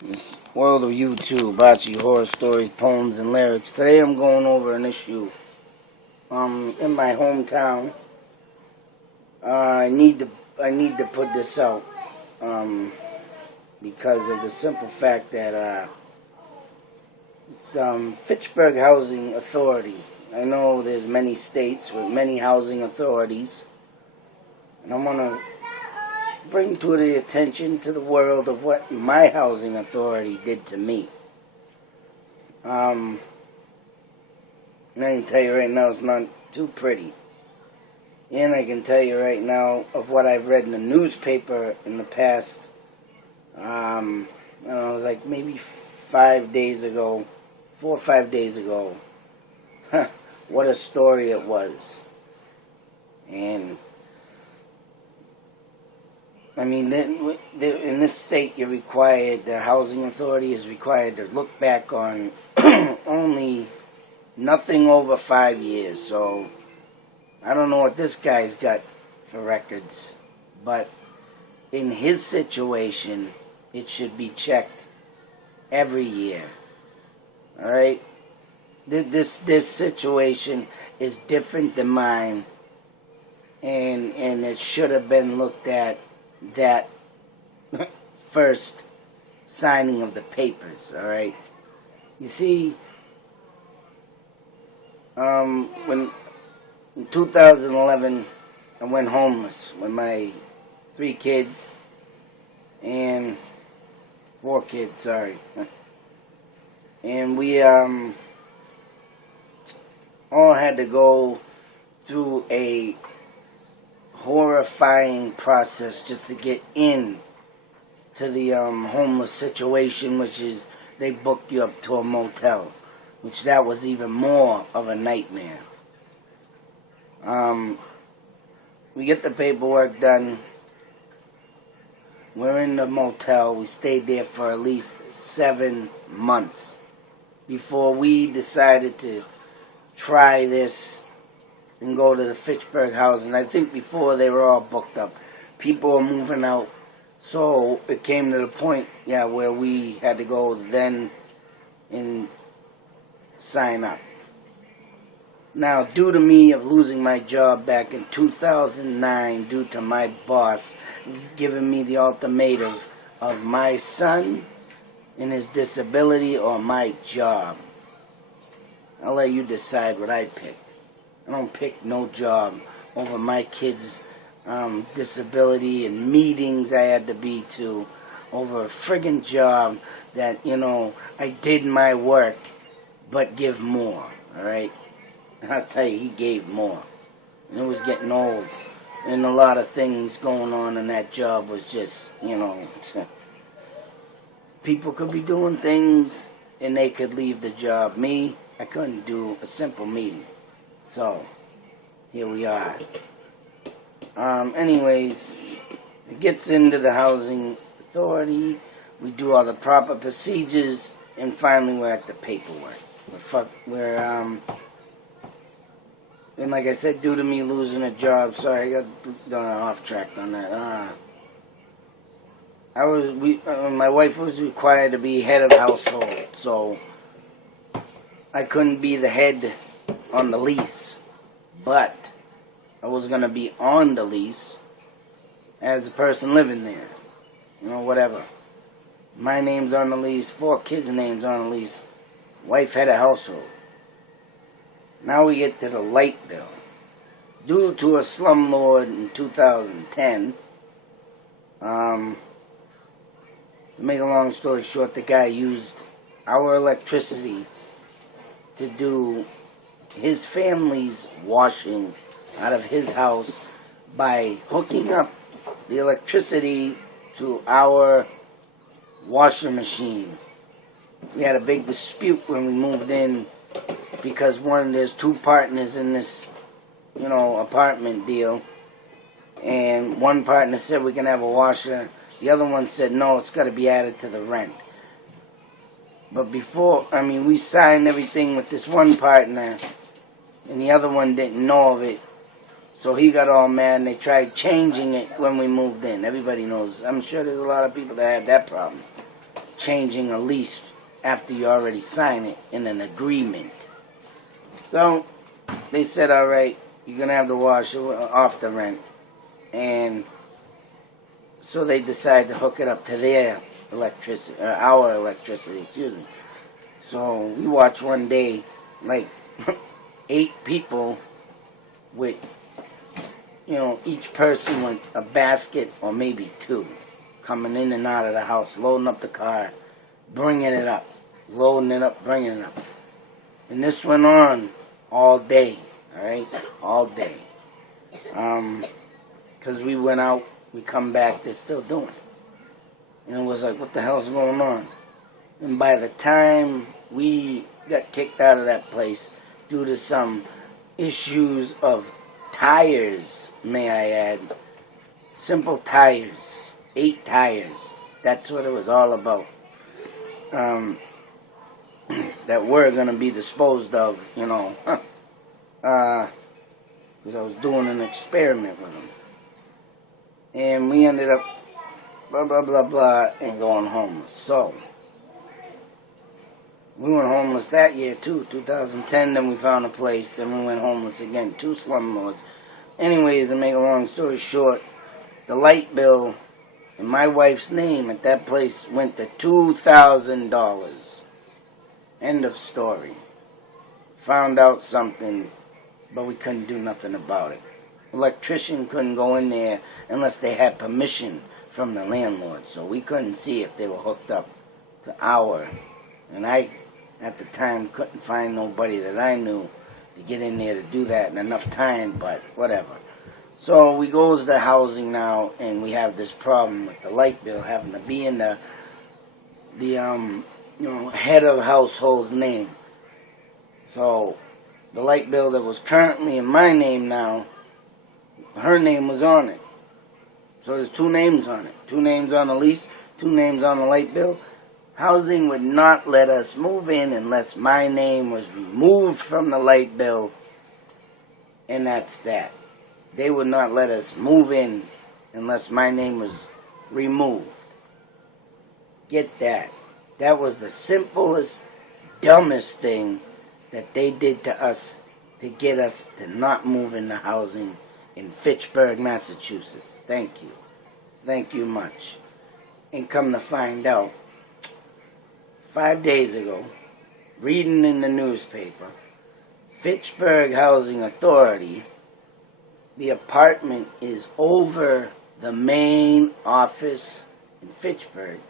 This world of YouTube, bocce, horror stories, poems, and lyrics. Today I'm going over an issue. In my hometown. I need to put this out. Because of the simple fact that it's Fitchburg Housing Authority. I know there's many states with many housing authorities, and I want to bring to the attention to the world of what my housing authority did to me. And I can tell you right now, it's not too pretty. And I can tell you right now of what I've read in the newspaper in the past. I don't know, it was like maybe 5 days ago, 4 or 5 days ago. What a story it was. And I mean, in this state, you're required, the housing authority is required to look back on only nothing over 5 years. So I don't know what this guy's got for records, but in his situation, it should be checked every year. All right? This situation is different than mine, and it should have been looked at that first signing of the papers. All right? You see, when in 2011, I went homeless with my 3 kids and 4 kids, sorry. And we all had to go through a horrifying process just to get in to the homeless situation, which is they booked you up to a motel, which that was even more of a nightmare. We get the paperwork done. We're in the motel. We stayed there for at least 7 months before we decided to try this and go to the Fitchburg house. And I think before they were all booked up. People were moving out. So it came to the point, where we had to go then and sign up. Now, due to me of losing my job back in 2009, due to my boss giving me the ultimatum of my son and his disability or my job, I'll let you decide what I picked. I don't pick no job over my kid's disability and meetings I had to be to over a friggin' job that, I did my work, but give more, all right? I'll tell you, he gave more. And it was getting old. And a lot of things going on in that job was just, people could be doing things and they could leave the job. Me, I couldn't do a simple meeting. So, here we are. Anyways, it gets into the housing authority. We do all the proper procedures. And finally, we're at the paperwork. And like I said, due to me losing a job, sorry, I got off track on that. My wife was required to be head of household, so I couldn't be the head on the lease, but I was going to be on the lease as a person living there, whatever. My name's on the lease, 4 kids' names on the lease, wife head of household. Now we get to the light bill. Due to a slumlord in 2010, to make a long story short, the guy used our electricity to do his family's washing out of his house by hooking up the electricity to our washer machine. We had a big dispute when we moved in because there's 2 partners in this, apartment deal. And one partner said we can have a washer. The other one said, no, it's got to be added to the rent. But we signed everything with this one partner, and the other one didn't know of it. So he got all mad, and they tried changing it when we moved in. Everybody knows. I'm sure there's a lot of people that had that problem. changing a lease after you already sign it in an agreement. So they said, all right, you're going to have to wash off the rent. And so they decided to hook it up to their electricity, our electricity, excuse me. So we watched one day, like 8 people with, each person with a basket or maybe 2 coming in and out of the house, loading up the car, bringing it up, loading it up, bringing it up. And this went on all day, all right, all day. Because we went out, we come back, they're still doing it. And it was like, what the hell's going on? And by the time we got kicked out of that place due to some issues of tires, may I add, simple tires, 8 tires. That's what it was all about. That were going to be disposed of, because I was doing an experiment with them. And we ended up blah, blah, blah, blah, and going homeless. So, we went homeless that year too, 2010, then we found a place, then we went homeless again, 2 slumlords. Anyways, to make a long story short, the light bill in my wife's name at that place went to $2,000. End of story. Found out something, but we couldn't do nothing about it. Electrician couldn't go in there unless they had permission from the landlord, so we couldn't see if they were hooked up to our. And I, at the time, couldn't find nobody that I knew to get in there to do that in enough time, but whatever. So we goes to housing now, and we have this problem with the light bill having to be in the head of household's name. So the light bill that was currently in my name now, her name was on it. So there's 2 names on it. 2 names on the lease, 2 names on the light bill. Housing would not let us move in unless my name was removed from the light bill, and that's that. They would not let us move in unless my name was removed. Get that. That was the simplest, dumbest thing that they did to us to get us to not move into housing in Fitchburg, Massachusetts. Thank you. Thank you much. And come to find out, 5 days ago, reading in the newspaper, Fitchburg Housing Authority, the apartment is over the main office in Fitchburg.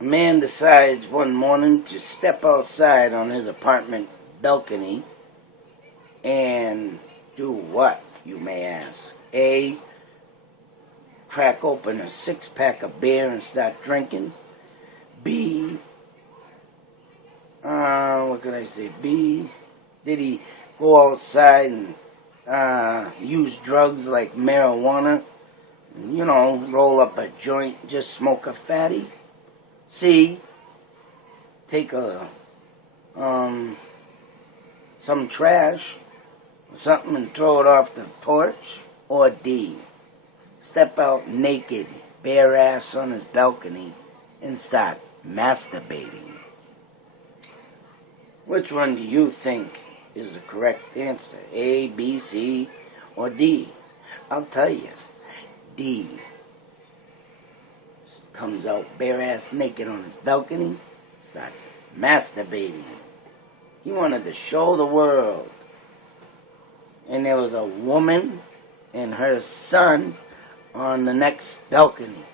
A man decides one morning to step outside on his apartment balcony and do what, you may ask? A, crack open a 6-pack of beer and start drinking. B, what could I say? B, did he go outside and use drugs like marijuana? Roll up a joint, just smoke a fatty? C, take some trash or something and throw it off the porch? Or D, step out naked, bare ass on his balcony and start masturbating? Which one do you think is the correct answer? A, B, C, or D? I'll tell you. D. Comes out bare ass naked on his balcony, starts masturbating. He wanted to show the world. And there was a woman and her son on the next balcony.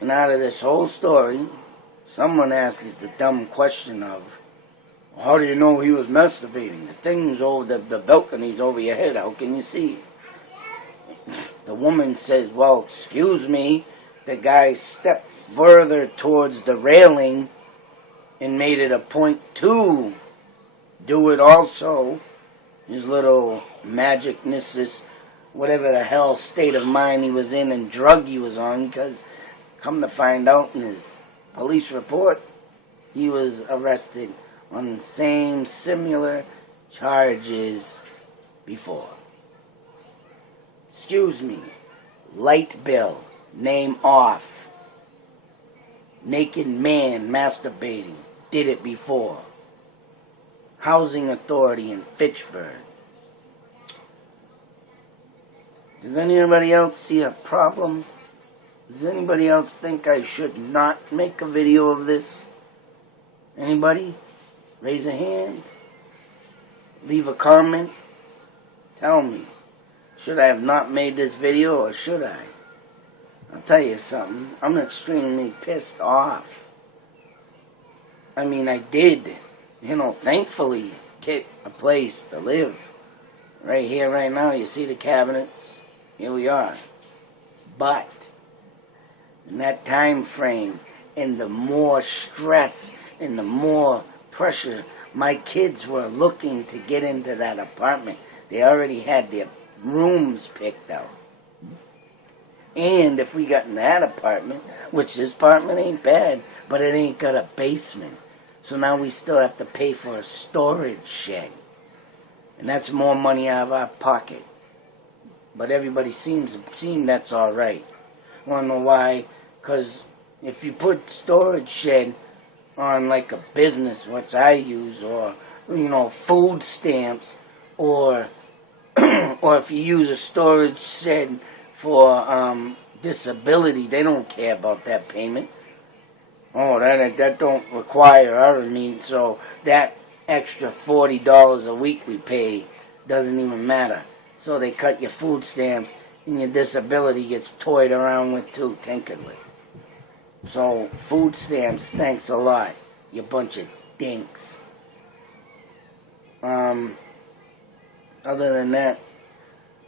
And out of this whole story, someone asks the dumb question of, how do you know he was masturbating? The thing's over, the balcony's over your head, how can you see? The woman says, well, excuse me. The guy stepped further towards the railing and made it a point to do it also. His little magicness, whatever the hell state of mind he was in and drug he was on, because come to find out in his police report, he was arrested on the same similar charges before. Excuse me, light bill. Name off. Naked man masturbating. Did it before. Housing Authority in Fitchburg. Does anybody else see a problem? Does anybody else think I should not make a video of this? Anybody? Raise a hand. Leave a comment. Tell me. Should I have not made this video or should I? I'll tell you something. I'm extremely pissed off. I mean, I did, thankfully get a place to live. Right here, right now, you see the cabinets. Here we are. But in that time frame, and the more stress and the more pressure my kids were looking to get into that apartment, they already had their rooms picked out. And if we got in that apartment, which this apartment ain't bad, but it ain't got a basement. So now we still have to pay for a storage shed. And that's more money out of our pocket. But everybody seems that's all right. Want to know why? Because if you put storage shed on like a business, which I use, or food stamps, or or if you use a storage shed for disability, they don't care about that payment. Oh, that don't require. So that extra $40 a week we pay doesn't even matter. So they cut your food stamps, and your disability gets toyed around with too, tinkered with. So food stamps, thanks a lot, you bunch of dinks. Other than that,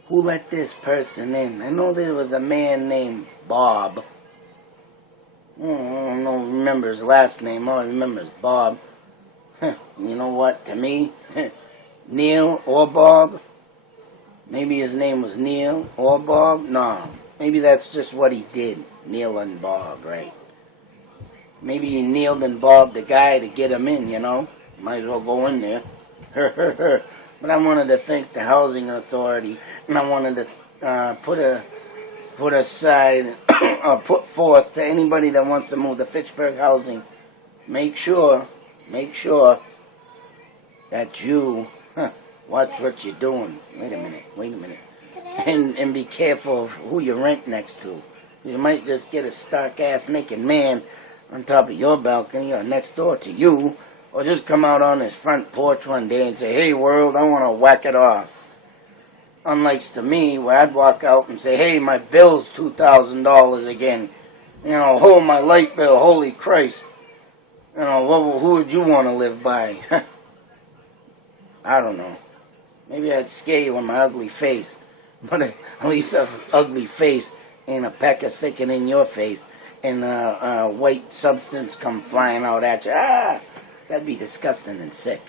who let this person in? I know there was a man named Bob. I don't remember his last name. All I remember is Bob. You know what? To me, Neil or Bob. Maybe his name was Neil or Bob. No, maybe that's just what he did. Neil and Bob, right? Maybe he kneeled and bobbed the guy to get him in, Might as well go in there. But I wanted to thank the Housing Authority, and I wanted to put aside or put forth to anybody that wants to move to Fitchburg housing. Make sure that you watch what you're doing. Wait a minute. And be careful of who you rent next to. You might just get a stark-ass naked man on top of your balcony or next door to you, or just come out on his front porch one day and say, "Hey, world, I want to whack it off." Unlike to me, where I'd walk out and say, "Hey, my bill's $2,000 again. Oh, my light bill, holy Christ. Who would you want to live by?" I don't know. Maybe I'd scare you with my ugly face. But at least an ugly face and a pecker sticking in your face and a white substance come flying out at you. That'd be disgusting and sick.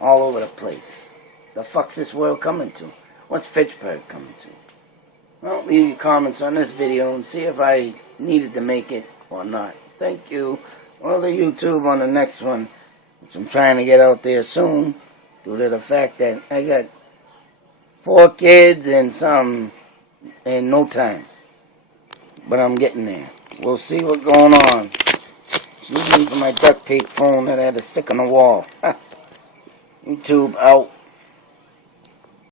All over the place. The fuck's this world coming to? What's Fitchburg coming to? Well, leave your comments on this video and see if I needed to make it or not. Thank you. Or the YouTube on the next one, which I'm trying to get out there soon, due to the fact that I got 4 kids and some in no time. But I'm getting there. We'll see what's going on. Using for my duct tape phone that I had to stick on the wall. YouTube out.